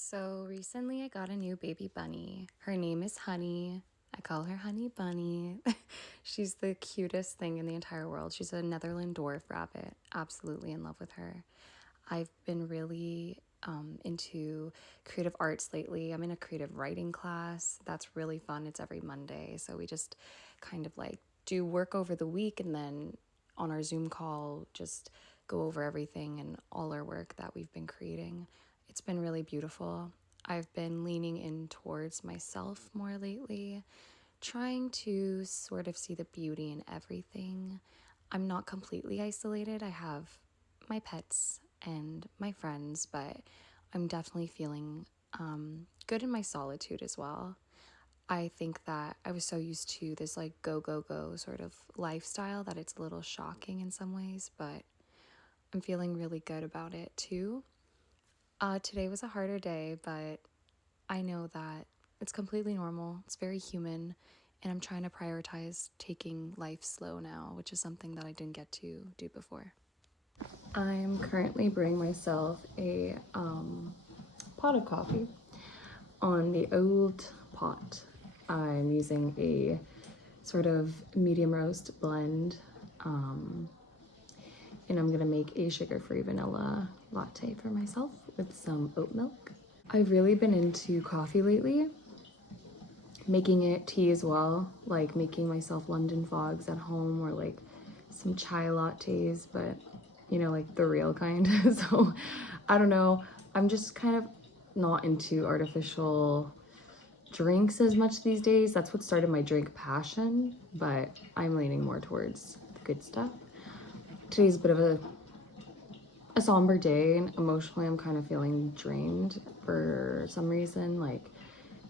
So recently I got a new baby bunny. Her name is Honey. I call her Honey Bunny. She's the cutest thing in the entire world. She's a Netherland dwarf rabbit. Absolutely in love with her. I've been really into creative arts lately. I'm in a creative writing class. That's really fun. It's every Monday. So we just kind of like do work over the week and then on our Zoom call, just go over everything and all our work that we've been creating. It's been really beautiful. I've been leaning in towards myself more lately, trying to sort of see the beauty in everything. I'm not completely isolated. I have my pets and my friends, but I'm definitely feeling good in my solitude as well. I think that I was so used to this like go, go, go sort of lifestyle that it's a little shocking in some ways, but I'm feeling really good about it too. Today was a harder day, but I know that it's completely normal. It's very human, and I'm trying to prioritize taking life slow now, which is something that I didn't get to do before. I'm currently brewing myself a pot of coffee on the old pot. I'm using a sort of medium roast blend, and I'm gonna make a sugar-free vanilla latte for myself with some oat milk. I've really been into coffee lately, making it tea as well, like making myself London fogs at home or like some chai lattes, but you know, like the real kind. So I don't know. I'm just kind of not into artificial drinks as much these days. That's what started my drink passion, but I'm leaning more towards the good stuff. Today's a bit of a somber day, and emotionally I'm kind of feeling drained for some reason. Like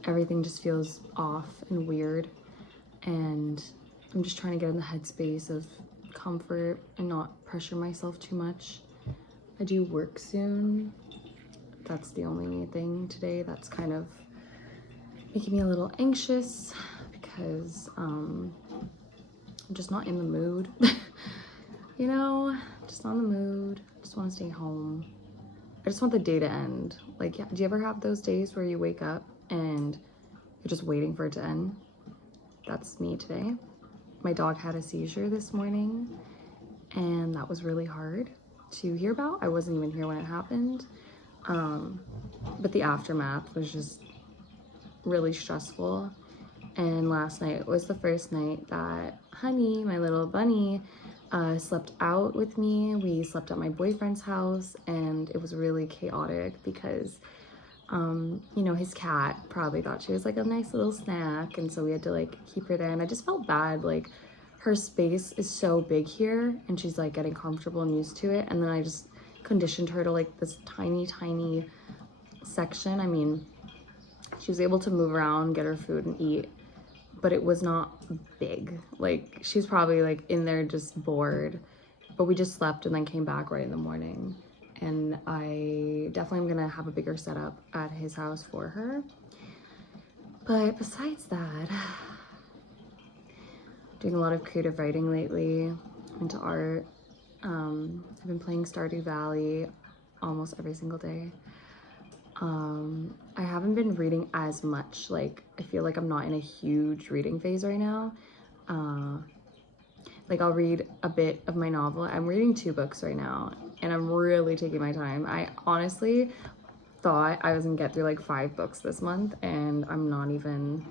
everything just feels off and weird, and I'm just trying to get in the headspace of comfort and not pressure myself too much. I do work soon. That's the only thing today that's kind of making me a little anxious because I'm just not in the mood. You know, just not in the mood. Just want to stay home. I just want the day to end. Like, yeah, do you ever have those days where you wake up and you're just waiting for it to end? That's me today. My dog had a seizure this morning, and that was really hard to hear about. I wasn't even here when it happened. But the aftermath was just really stressful. And last night was the first night that Honey, my little bunny, slept out with me. We slept at my boyfriend's house, and it was really chaotic because you know, his cat probably thought she was like a nice little snack, and so we had to like keep her there. And I just felt bad, like her space is so big here and she's like getting comfortable and used to it, and then I just conditioned her to like this tiny section. I mean, she was able to move around, get her food and eat, but it was not big. Like she was probably like in there just bored, but we just slept and then came back right in the morning. And I definitely am gonna have a bigger setup at his house for her. But besides that, doing a lot of creative writing lately. I'm into art. I've been playing Stardew Valley almost every single day. I haven't been reading as much. Like, I feel like I'm not in a huge reading phase right now. Like, I'll read a bit of my novel. I'm reading 2 books right now, and I'm really taking my time. I honestly thought I was gonna get through like 5 books this month, and I'm not even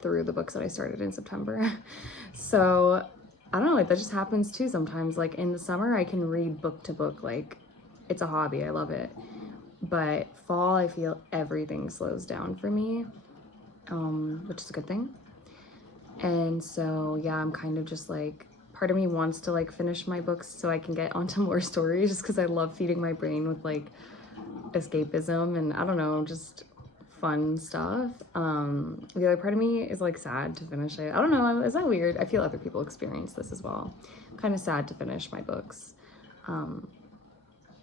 through the books that I started in September. So I don't know, like that just happens too sometimes. Like in the summer, I can read book to book, like it's a hobby, I love it. But fall, I feel everything slows down for me, which is a good thing. And so, yeah, I'm kind of just like, part of me wants to like finish my books so I can get onto more stories just because I love feeding my brain with like escapism and I don't know, just fun stuff. The other part of me is like sad to finish it. I don't know, is that weird? I feel other people experience this as well. I'm kind of sad to finish my books.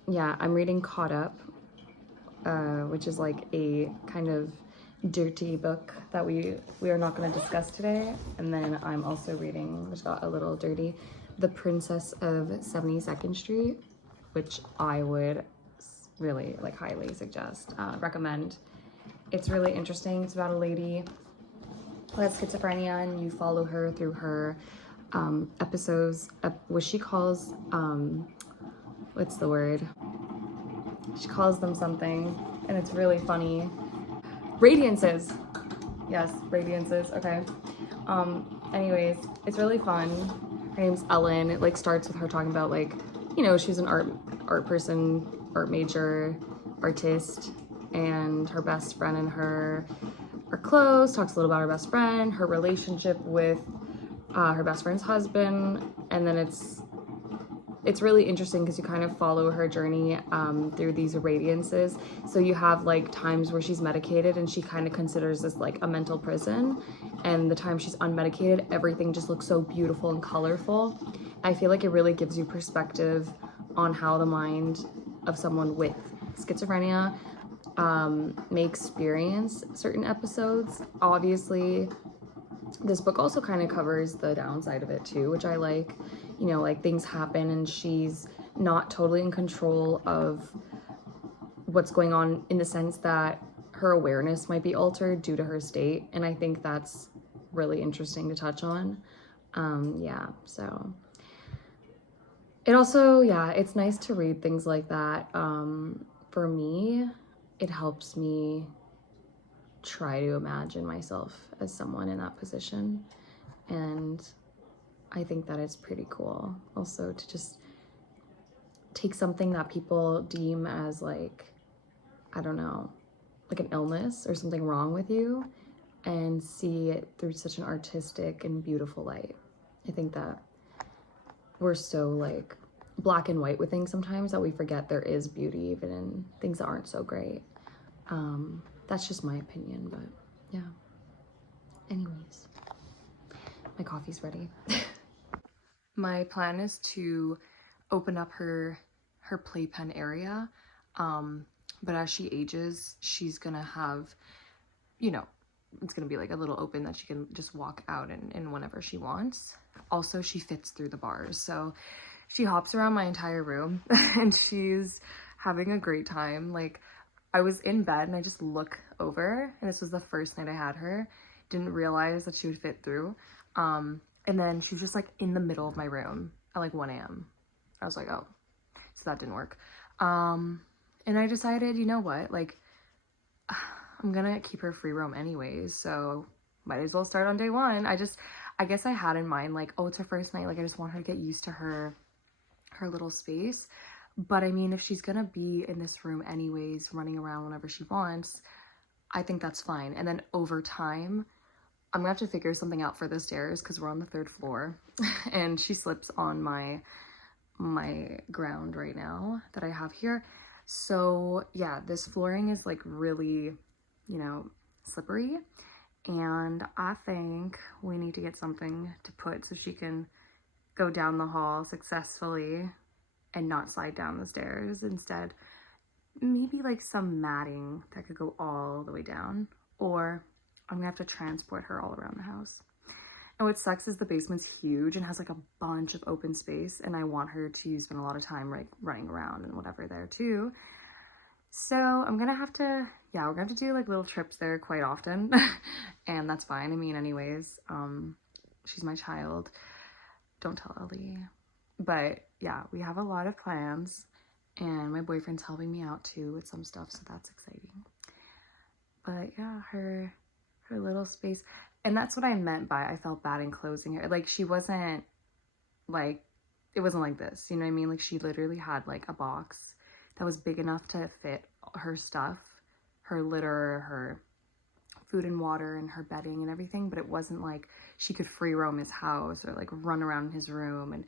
Yeah, I'm reading Caught Up, which is like a kind of dirty book that we are not going to discuss today. And then I'm also reading, which got a little dirty, The Princess of 72nd Street, which I would really like highly suggest, recommend. It's really interesting. It's about a lady who has schizophrenia, and you follow her through her episodes, what she calls, what's the word? She calls them something, and it's really funny. Radiances. Yes, radiances. Okay. Anyways, it's really fun. Her name's Ellen. It like starts with her talking about like, you know, she's an art person, art major, artist, and her best friend and her are close. Talks a little about her best friend, her relationship with her best friend's husband, and then it's really interesting because you kind of follow her journey through these radiances. So you have like times where she's medicated and she kind of considers this like a mental prison, and the time she's unmedicated, everything just looks so beautiful and colorful. I feel like it really gives you perspective on how the mind of someone with schizophrenia may experience certain episodes. Obviously, this book also kind of covers the downside of it too, which I like. You know, like things happen and she's not totally in control of what's going on, in the sense that her awareness might be altered due to her state. And I think that's really interesting to touch on. Yeah, so it also, yeah, it's nice to read things like that. For me, it helps me try to imagine myself as someone in that position. And I think that it's pretty cool also to just take something that people deem as like, I don't know, like an illness or something wrong with you, and see it through such an artistic and beautiful light. I think that we're so like black and white with things sometimes that we forget there is beauty even in things that aren't so great. That's just my opinion, but yeah. Anyways, my coffee's ready. My plan is to open up her playpen area, but as she ages, she's gonna have, you know, it's gonna be like a little open that she can just walk out in whenever she wants. Also, she fits through the bars, so she hops around my entire room and she's having a great time. Like, I was in bed and I just look over, and this was the first night I had her, didn't realize that she would fit through. And then she's just like in the middle of my room at like 1 a.m. I was like, oh, so that didn't work. And I decided, you know what, like, I'm gonna keep her free roam anyways, so might as well start on day one. I guess I had in mind like, oh, it's her first night, like I just want her to get used to her little space. But I mean, if she's gonna be in this room anyways, running around whenever she wants, I think that's fine. And then over time, I'm gonna have to figure something out for the stairs because we're on the 3rd floor and she slips on my ground right now that I have here. So yeah, this flooring is like really, you know, slippery, and I think we need to get something to put so she can go down the hall successfully and not slide down the stairs. Instead, maybe like some matting that could go all the way down, or I'm gonna have to transport her all around the house. And what sucks is the basement's huge and has like a bunch of open space, and I want her to spend a lot of time like running around and whatever there too. So I'm gonna have to, yeah, we're gonna have to do like little trips there quite often. And that's fine. I mean, anyways, she's my child. Don't tell Ellie. But yeah, we have a lot of plans, and my boyfriend's helping me out too with some stuff, so that's exciting. But yeah, her little space. And that's what I meant by I felt bad in closing her. Like, she wasn't like, it wasn't like this, you know what I mean? Like, she literally had like a box that was big enough to fit her stuff, her litter, her food and water, and her bedding and everything. But it wasn't like she could free roam his house or like run around his room.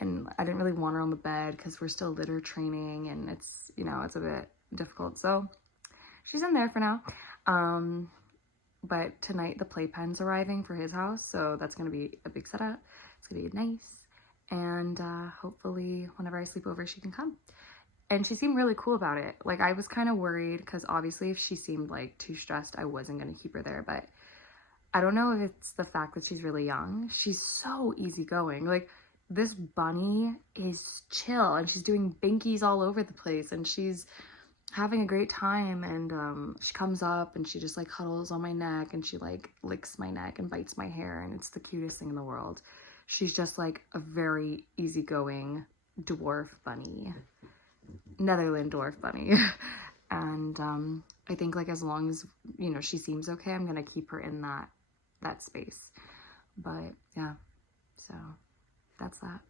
And I didn't really want her on the bed because we're still litter training, and it's, you know, it's a bit difficult. So she's in there for now. But tonight the playpen's arriving for his house, so that's gonna be a big setup. It's gonna be nice, and hopefully whenever I sleep over she can come. And she seemed really cool about it. Like, I was kind of worried because obviously if she seemed like too stressed, I wasn't gonna keep her there. But I don't know if it's the fact that she's really young. She's so easygoing. Like, this bunny is chill, and she's doing binkies all over the place, and she's having a great time, and she comes up and she just like huddles on my neck and she like licks my neck and bites my hair, and it's the cutest thing in the world. She's just like a very easygoing dwarf bunny, Netherland dwarf bunny. And I think like as long as, you know, she seems okay, I'm gonna keep her in that space. But yeah, so that's that.